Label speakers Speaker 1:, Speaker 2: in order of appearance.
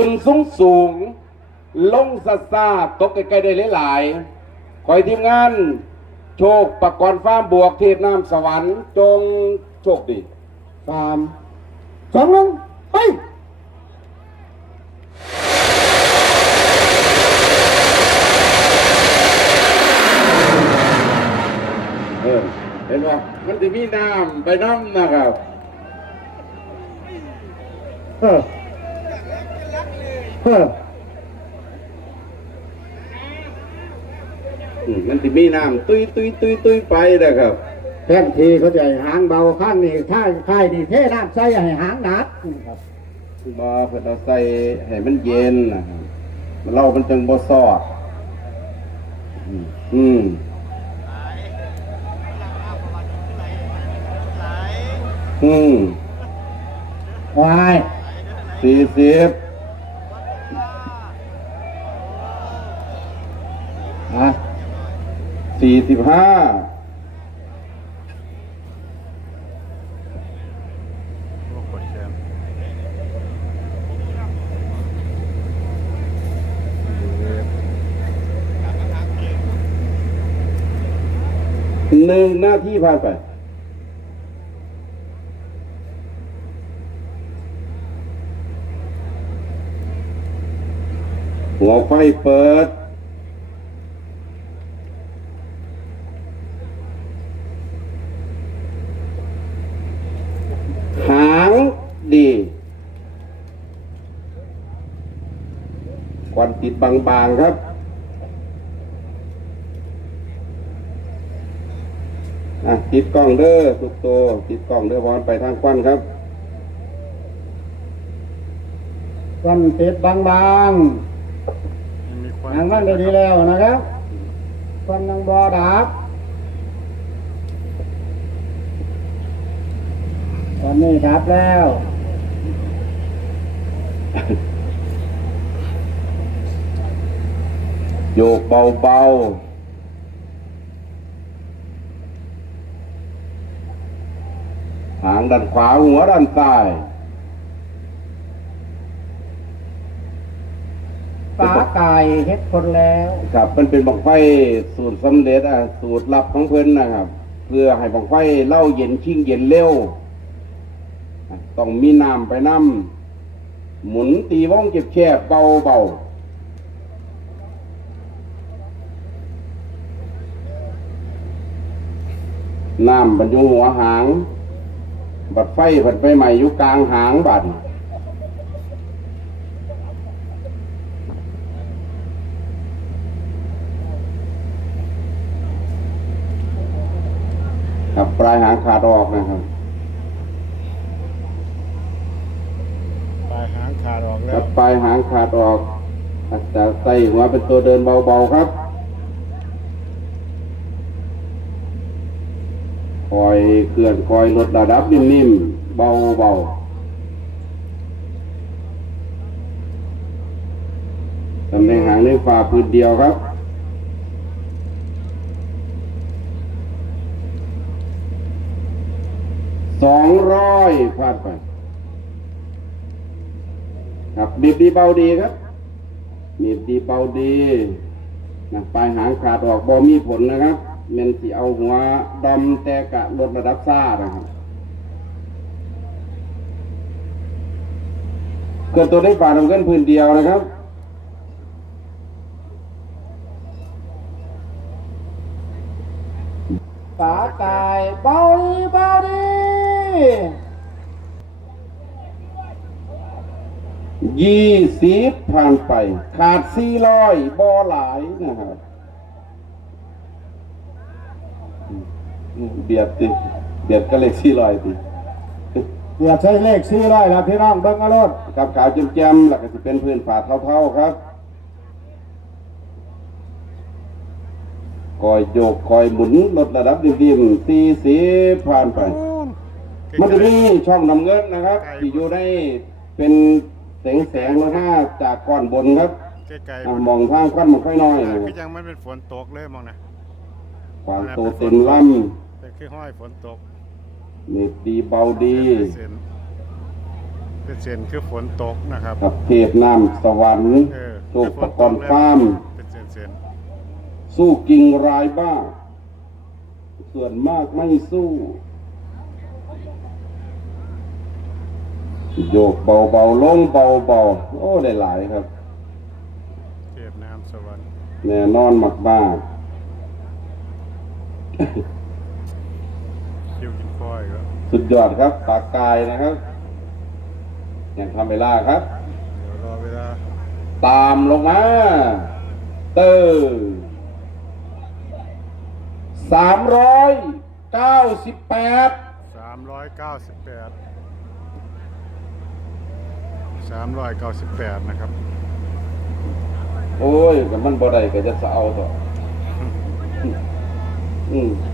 Speaker 1: ขึ้นสูงสูง ลงซาซาตกใกล้ๆได้หลายๆคอยทีมงาน โชคปกรณ์ฟ้าร์มบวกเทพน้ำสวรรค์จงโชคดี
Speaker 2: สามสองหนึ่งไป
Speaker 1: เออเห็นว่ามันจะมีน้ำไปน้ำนะครับ
Speaker 2: เออเออ
Speaker 1: อื มมันจะมีน้ำตุยตุยตุยตุยไปนะครับ
Speaker 2: แทนทีเขาจะให้หางเบาข้างนี้ท่ายค่ายนี่เทน้ำใส่ให้หางหนักครับ
Speaker 1: บอเพื่อเราใส่ให้มันเย็นนะครับมันเรามันจึงบ่ซอดอืมอืมอืม
Speaker 2: วาย
Speaker 1: สี่สิบ สี่สิบห้าหนึ่งหน้าที่ผ่านไปหัวไฟเปิด หางดีค วันติดบางๆครับอะติดกล้องเด้อทุกตัวติดกล้องเด้อบอลไปทางควันครับ
Speaker 2: วันติดบาง
Speaker 3: มีค
Speaker 2: ๆ
Speaker 3: วัน
Speaker 2: หางมันก็ดีแล้วนะครับควันนังบอดับตอนนี้ดับแล้ว
Speaker 1: โยกเบาๆ หางด้านขวาหัวด้านซ้าย
Speaker 2: ปลาไก่เฮ็ดคนแล้ว
Speaker 1: ครับมันเป็นบังไฟสูตรสำเร็จอะสูตรลับของเพิ่นนะครับ เพื่อให้บังไฟเล่าเย็นชิ่งเย็นเร็วอะต้องมีน้ำไปน้ำหมุนตีว่องเก็บแช่เบาเบา น้ำบรรยุหัวหาง บัดไฟผัดไปใหม่อยู่กลางหางบัดครับปลายหางขาดออกนะครับ
Speaker 3: ปลายหางขาดออกแล้
Speaker 1: กั
Speaker 3: ว
Speaker 1: บปลายหางขาดออกแต่ใส่หัวเป็นตัวเดินเบาๆครับ คอยเคลื่อนคอยลดระดับนิ่มๆเบาๆตำแหน่งหางในฝ่าพื้นเดียวครับสองร้อยพลาดไป ครับบีบดีเบาดีครับบีบดีเบาดีนะปลายหางขาดออกบอมีผลนะครับ เมนสีเอาหัวดอมแต่กะลดระดับซ่านะครับเกิดตัวได้ฝ่าทำเกินพื้นเดียวนะครับ
Speaker 2: ปลาไก่เบาดีเบาดี
Speaker 1: ยี่สิบผ่านไป ขาดสี่ร้อยบอหลายนะครับอืม เบียดติเบียดก็เลยสี่ร้อยติ
Speaker 2: เดี๋ยวใช้เลขสี่ร้อยแล้วพี่น้องเบิ่งเอารถ
Speaker 1: กับขาวแจ่มๆแล้วก็จะเป็นพื้นฝาเท่าๆครับคอยโยกคอยหมุนลดระดับดิ่มๆสี่สิบผ่านไป มันจะมีช่องนำเงินนะครับที่อยู่ในเป็นแสงแสงๆแล้วห้าจากก้อนบนครับ
Speaker 3: ไกล
Speaker 1: อะมองทางควันมันค่อยน้อย
Speaker 3: ๆ
Speaker 1: นะค
Speaker 3: คื
Speaker 1: รั
Speaker 3: อบยังมันเป็นฝนตกเลยมองนะ
Speaker 1: ความโตเต็มล
Speaker 3: เป็นคือห้อยฝนตกำ
Speaker 1: เน็ตดีเบาดี
Speaker 3: เส้นเป็นเส้นคือฝนตกนะครับ
Speaker 1: กับเทพน้ำสวรรค์
Speaker 3: เออ
Speaker 1: โชคประกรฟ้าร์ม
Speaker 3: เป็นเส้นเส้น
Speaker 1: สู้กิ่งรายบ้าส่วนมากไม่สู้ โยกเบาๆลงเบาๆโอ้ได้หลายครับ
Speaker 3: เทพน้ำสวรรค์
Speaker 1: แน่นอนมากมาก
Speaker 3: คิวกินข้อยก็
Speaker 1: ๆ สุดยอดครับปากกายนะครับอย่างทำเวลาครับ
Speaker 3: เดี๋ยวรอเวลา
Speaker 1: ตามลงมา เตอร์สามร้อยเก้าสิบแปด
Speaker 3: สามร้อยเก้าสิบแปดสามร้อยเก้าสิบแปดนะครับ
Speaker 1: โอ้ยกับมันบ่ได้ก็จะเอาต่ออืม